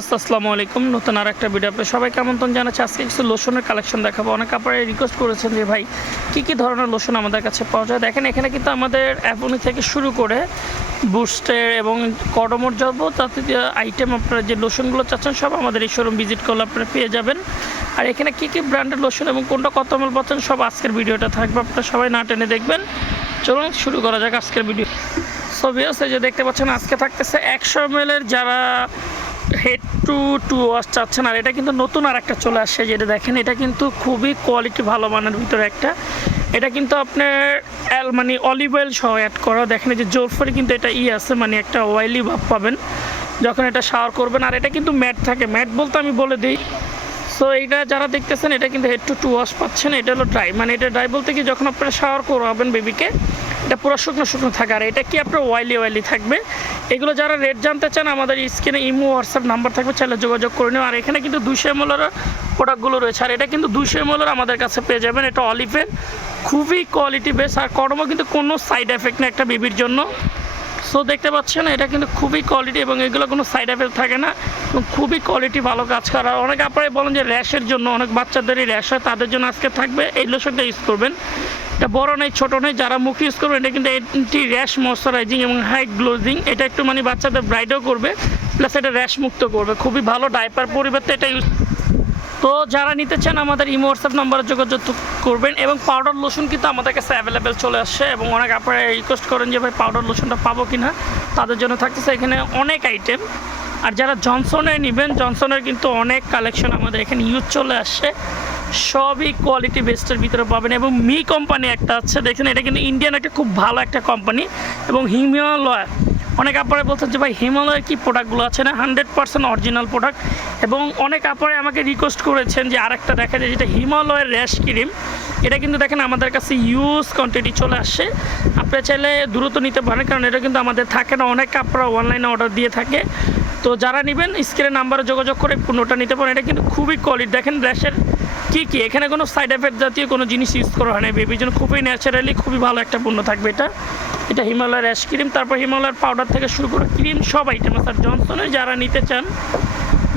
আসসালামু আলাইকুম। নতুন আর একটা ভিডিও আপনার সবাইকে আমন্ত্রণ জানাচ্ছি। আজকে কিছু লোশনের কালেকশন দেখাবো। অনেক আপনারা রিকোয়েস্ট করেছেন যে, ভাই, কী কী ধরনের লোশন আমাদের কাছে পাওয়া যায়? দেখেন, এখানে কিন্তু আমাদের অ্যাপনি থেকে শুরু করে বুস্টের এবং কডমোর যাব তাতে যে আইটেম আপনারা যে লোশনগুলো চাচ্ছেন, সব আমাদের এই শোরুম ভিজিট করলে আপনারা পেয়ে যাবেন। আর এখানে কী কী ব্র্যান্ডের লোশন এবং কোনটা কত মল পাচ্ছেন, সব আজকের ভিডিওটা থাকবে। আপনারা সবাই না টেনে দেখবেন। চলুন, শুরু করা যাক আজকের ভিডিও সো ভিউস এই যে দেখতে পাচ্ছেন, আজকে থাকতেছে একশো এর যারা হেড টু টু ওয়াশ চাচ্ছেন। আর এটা কিন্তু নতুন আর একটা চলে আসছে, যেটা দেখেন, এটা কিন্তু খুবই কোয়ালিটি ভালো মানের ভিতরে একটা। এটা কিন্তু আপনার অ্যাল মানে অলিভ অয়েল সহ অ্যাড করা। দেখেন যে জোরফরে কিন্তু এটা ই আছে মানে একটা অয়েলি ভাব পাবেন, যখন এটা শাওয়ার করবেন। আর এটা কিন্তু ম্যাট থাকে। ম্যাট বলতে আমি বলে দিই। সো এইটা যারা দেখতেছেন, এটা কিন্তু হেড টু টু ওয়াশ পাচ্ছেন। এটা হলো ড্রাই মানে এটা ড্রাই বলতে কি, যখন আপনারা শাওয়ার করাবেন বেবিকে এটা পুরো শুকনো শুকনো থাকে। আর এটা কি আপনার ওয়াইলি ওয়াইলি থাকবে? এগুলো যারা রেট জানতে চান, আমাদের স্ক্রিনে ইমো হোয়াটসঅ্যাপ নাম্বার থাকবে, চাইলে যোগাযোগ করে নিও আর এখানে কিন্তু দুশো এমএলের প্রোডাক্টগুলো রয়েছে। আর এটা কিন্তু দুশো এমএলের আমাদের কাছে পেয়ে যাবেন। এটা অলিভের খুবই কোয়ালিটি বেস আর কর্ম কিন্তু কোনো সাইড এফেক্ট নেই একটা বেবির জন্য। সো দেখতে পাচ্ছেন, এটা কিন্তু খুবই কোয়ালিটি এবং এগুলো কোনো সাইড এফেক্ট থাকে না। এবং খুবই কোয়ালিটি ভালো কাজ করে। আর অনেক আপনারাই বলেন যে র্যাশের জন্য, অনেক বাচ্চাদেরই র্যাশ হয়, তাদের জন্য আজকে থাকবে। এই লোশনটা ইউজ করবেন। এটা বড় নেই ছোট নেই যারা মুখ ইউজ করবেন এটা কিন্তু অ্যান্টি র্যাশ ময়শ্চারাইজিং এবং হাই গ্লোজিং এটা একটু মানে বাচ্চাদের ব্রাইডও করবে প্লাস এটা র্যাশ মুক্ত করবে, খুবই ভালো ডাইপার পরিবর্তে এটা ইউজ তো যারা নিতে চান আমাদের ইমো হোয়াটসঅ্যাপ নাম্বারে যোগাযোগ করবেন, এবং পাউডার লোশন কিন্তু আমাদের কাছে অ্যাভেলেবেল চলে আসছে, এবং অনেক আপনারা রিকোয়েস্ট করেন যে ভাই পাউডার লোশনটা পাবো কি না তাদের জন্য থাকতেছে এখানে অনেক আইটেম আর যারা জনসনের নেবেন জনসনের কিন্তু অনেক কালেকশন আমাদের এখানে ইউজ চলে আসছে। সবই কোয়ালিটি বেস্টের ভিতরে পাবেন এবং মি কোম্পানি একটা আছে, দেখেন এটা কিন্তু ইন্ডিয়ান একটা খুব ভালো একটা কোম্পানি এবং হিমালয় অনেক আপনারা বলছেন যে, ভাই হিমালয়ের কি প্রোডাক্টগুলো আছে না? হান্ড্রেড পার্সেন্ট অরিজিনাল প্রোডাক্ট এবং অনেক আপনারা আমাকে রিকোয়েস্ট করেছেন যে, আরেকটা দেখা যায় যেটা হিমালয়ের র্যাশ ক্রিম এটা কিন্তু দেখেন আমাদের কাছে ইউজ কোয়ান্টিটি চলে আসছে। আপনারা চাইলে দ্রুত নিতে পারেন, কারণ এটা কিন্তু আমাদের থাকে না। অনেক আপনারা অনলাইনে অর্ডার দিয়ে থাকে। তো যারা নেবেন স্ক্রিনের নাম্বারে যোগাযোগ করে পণ্যটা নিতে পারেন। এটা কিন্তু খুবই কোয়ালিটি দেখেন র্যাশের কী, কি? এখানে কোনো সাইড এফেক্ট জাতীয় কোনো জিনিস ইউজ করা হয় না বেবির জন্য খুবই ন্যাচারালি খুবই ভালো একটা পণ্য থাকবে এটা। এটা হিমালয়ের অ্যাশ ক্রিম তারপর হিমালয়ের পাউডার থেকে শুরু করে ক্রিম সব আইটেম আছে। আর জনসনের যারা নিতে চান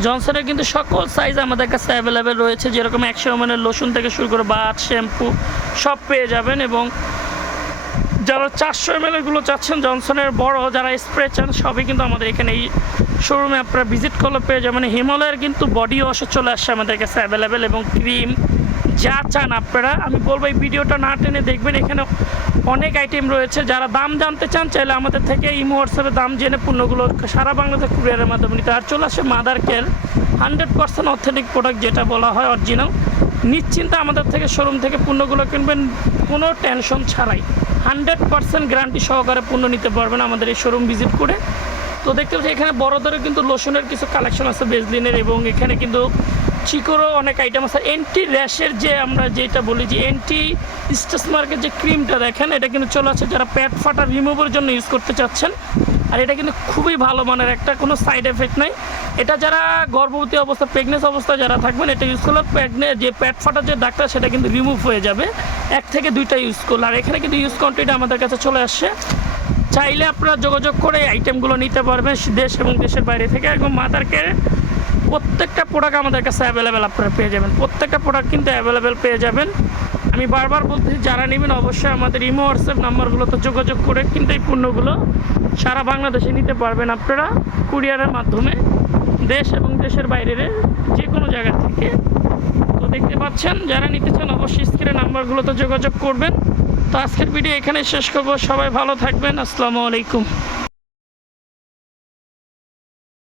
জনসনের কিন্তু সকল সাইজ আমাদের কাছে অ্যাভেলেবেল রয়েছে। যেরকম একশো এমএনের লোশন থেকে শুরু করে বাথ শ্যাম্পু সব পেয়ে যাবেন এবং যারা চারশো এমএলগুলো চাচ্ছেন, জনসনের বড় যারা স্প্রে চান, সবই কিন্তু আমাদের এখানে এই শোরুমে আপনারা ভিজিট করলে পেয়ে যাবেন। হিমালয়ের কিন্তু বডি ওয়াশও চলে আসছে আমাদের কাছে অ্যাভেলেবেল এবং ক্রিম যা চান আপনারা। আমি বলব এই ভিডিওটা না টেনে দেখবেন, এখানে অনেক আইটেম রয়েছে। যারা দাম জানতে চান, চাইলে আমাদের থেকে ইমো হোয়াটসঅ্যাপে দাম জেনে পণ্যগুলো সারা বাংলাতে কুরিয়ারের মাধ্যমে নিতে আর চলে আসে mother care hundred percent authentic product যেটা বলা হয় অরিজিনাল নিশ্চিন্তে আমাদের থেকে শোরুম থেকে পণ্যগুলো কিনবেন, কোনো টেনশন ছাড়াই। হান্ড্রেড পার্সেন্ট গ্যারান্টি সহকারে পণ্য নিতে পারবেন আমাদের এই শোরুম ভিজিট করে। তো দেখতে পাচ্ছি এখানে বড়োদেরও কিন্তু লোশনের কিছু কালেকশন আছে, বেজলিনের, এবং এখানে কিন্তু চিকোরও অনেক আইটেম আছে। এন্টি র্যাশের যে আমরা যেটা বলি যে এন্টি স্টেস মার্কের যে ক্রিমটা দেখেন, এটা কিন্তু চলে আসছে যারা প্যাট ফাটা রিমুভের জন্য ইউজ করতে চাচ্ছেন। আর এটা কিন্তু খুবই ভালো মানের, একটা কোনো সাইড এফেক্ট নাই। এটা যারা গর্ভবতী অবস্থা প্রেগনেন্স অবস্থা যারা থাকবেন, এটা ইউজ করলে প্রেগনে যে প্যাট ফাটার যে ডাক্তার সেটা কিন্তু রিমুভ হয়ে যাবে। এক থেকে দুইটা ইউজ করলে। আর এখানে কিন্তু ইউজ কোয়ান্টিটি আমাদের কাছে চলে আসছে। চাইলে আপনারা যোগাযোগ করে এই আইটেমগুলো নিতে পারবেন দেশ এবং দেশের বাইরে থেকে। একদম মাদারকে প্রত্যেকটা প্রোডাক্ট আমাদের কাছে অ্যাভেলেবেল আপনারা পেয়ে যাবেন। প্রত্যেকটা প্রোডাক্ট কিন্তু অ্যাভেলেবেল পেয়ে যাবেন। আমি বারবার বলতেছি যারা নেবেন অবশ্যই আমাদের ইমো, হোয়াটসঅ্যাপ নাম্বারগুলোতে যোগাযোগ করে কিন্তু এই পণ্যগুলো সারা বাংলাদেশে নিতে পারবেন আপনারা কুরিয়ারের মাধ্যমে। দেশ এবং দেশের বাইরের যে কোনো জায়গা থেকে। তো দেখতে পাচ্ছেন, যারা নিতে চান অবশ্যই স্ক্রিনের নাম্বারগুলোতে যোগাযোগ করবেন। তো আজকের ভিডিও এখানে শেষ করব। সবাই ভালো থাকবেন। আসসালামু আলাইকুম।